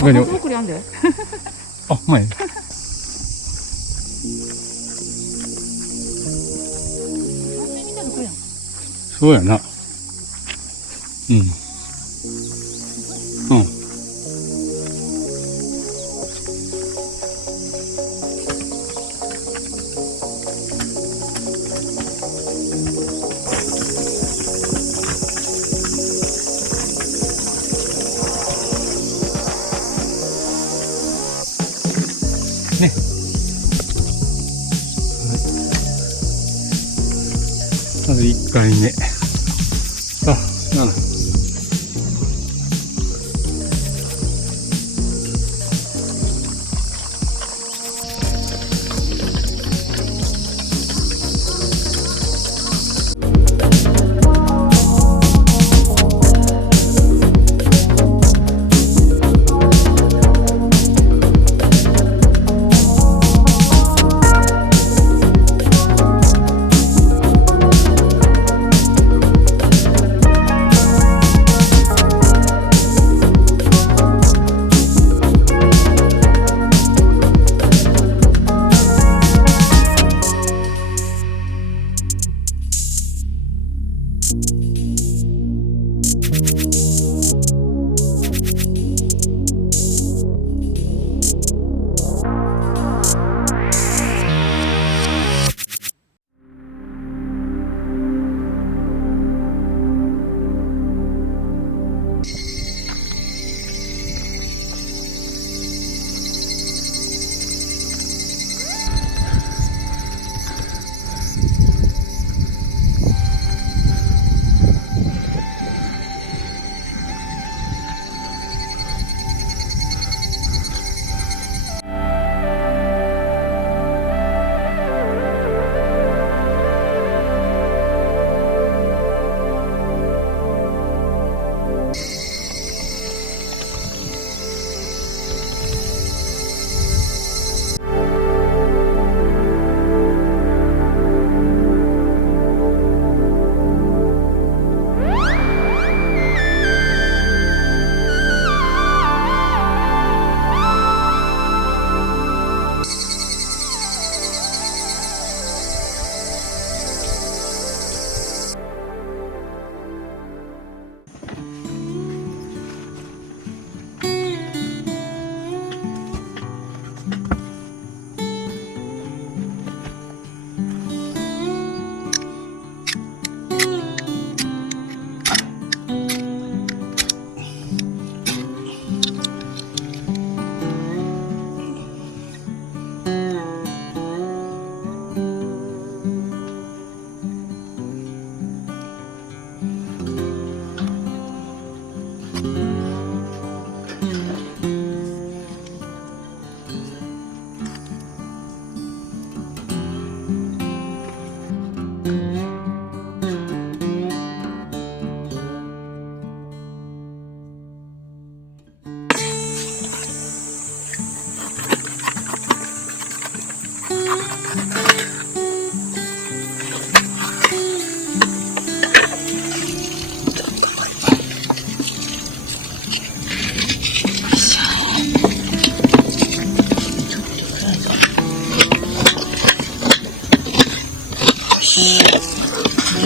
あ、松ぼっくりあんで。あ、前。そうやな。うん。うん。ね。まず1回目。あ、7。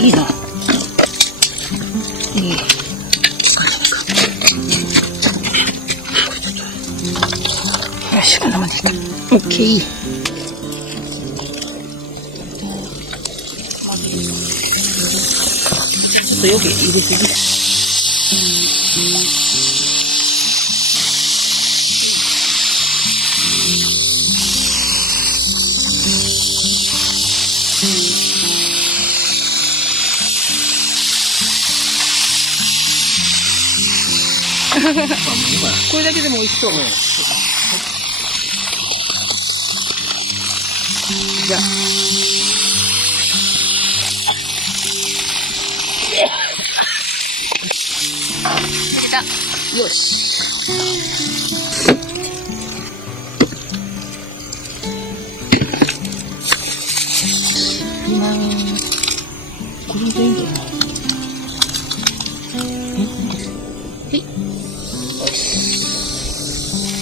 いいな。いい。よし、こんなもんでいいか。オッケー。ちょっとよく入れすぎ。これだけでも美味しそう。じゃあ。いけた。よし。今、これでいいんじゃない？はい。よし。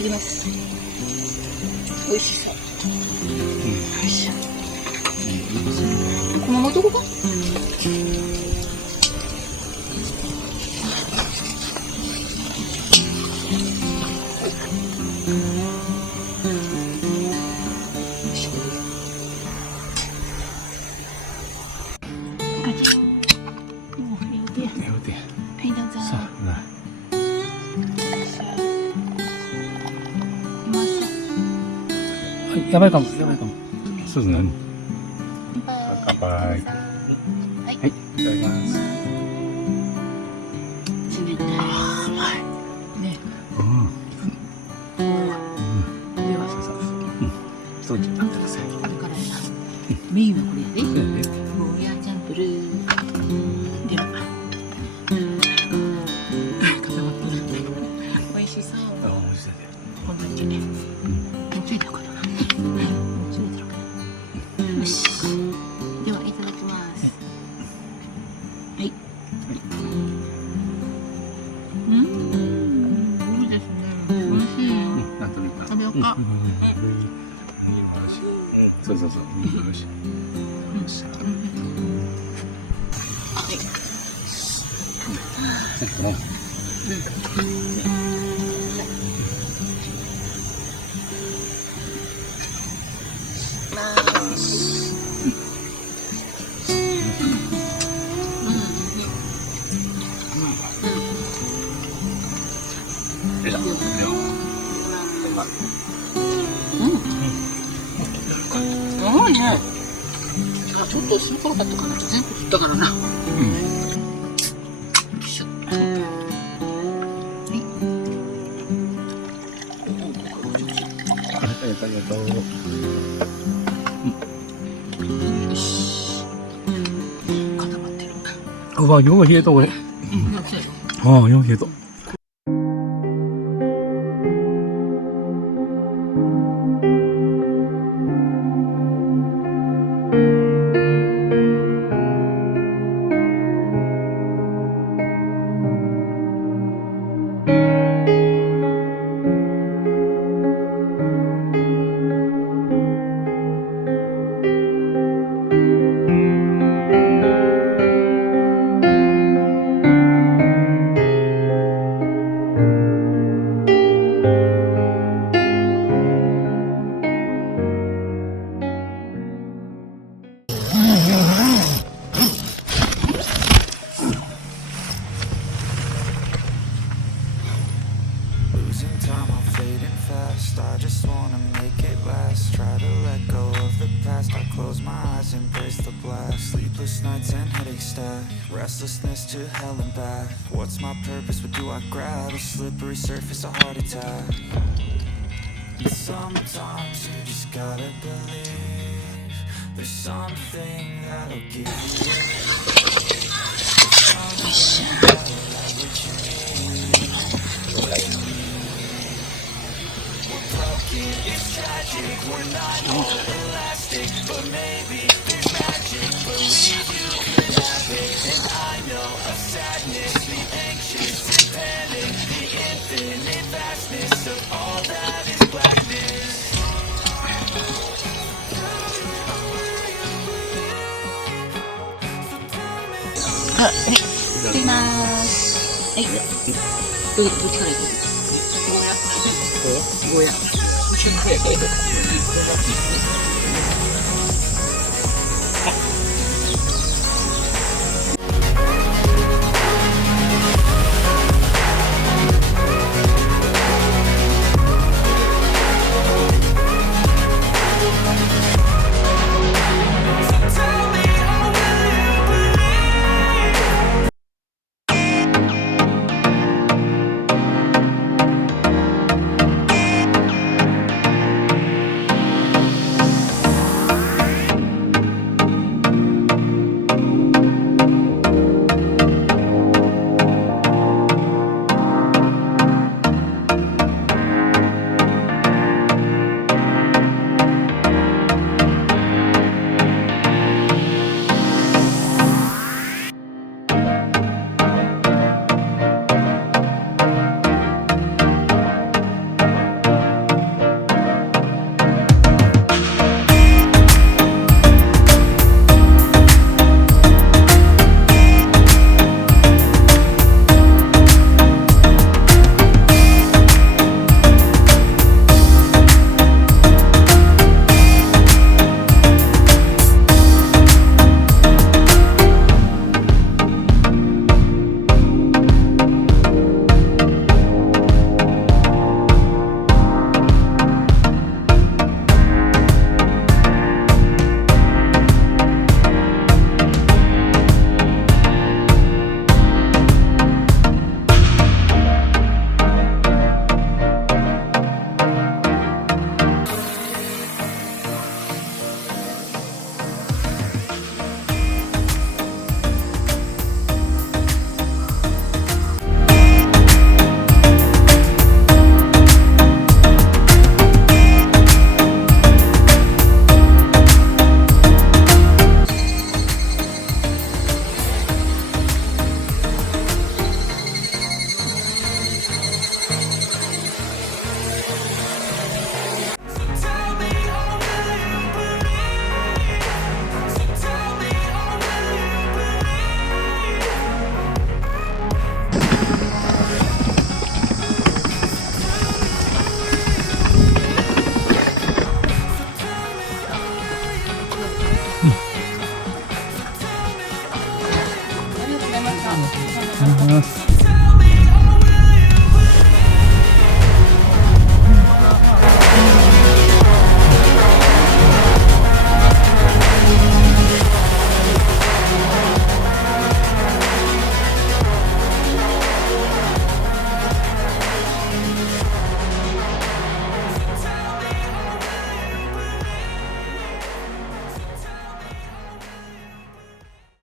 切ります。美味しそう。よいしょ。このままどこか。やばいかも、やばいかも。そうですね。乾杯。はい、いただきます。冷たい。ね。では、一口食べてください。だからメインはこれやで。ゴーヤーチャンプルー。では。固まってる。美味しそう。美味しそうで。こんなに。もうちょいだからな。よし。ではいただきます。はい。いいですね。美味しい。なんとなく。食べようか。そうそうそう。美味しい。はい。ちょっと酸っぱかったかな。全部振ったからな。よいしょ。はい。ありがとう。よし。固まってる。うわ、よう冷えたこれ。ああ、よう冷えた。I just wanna make it last. Try to let go of the past. I close my eyes, embrace the blast. Sleepless nights and headaches stack. Restlessness to hell and back. What's my purpose? What do I grab? A slippery surface, a heart attack. And sometimes you just gotta believe there's something that'll give you it's tragic, we're not all elastic, but maybe there's magic, believe you can have it, and I know of sadness, the anxious and panic, the infinite vastness of all that is blackness. Goya.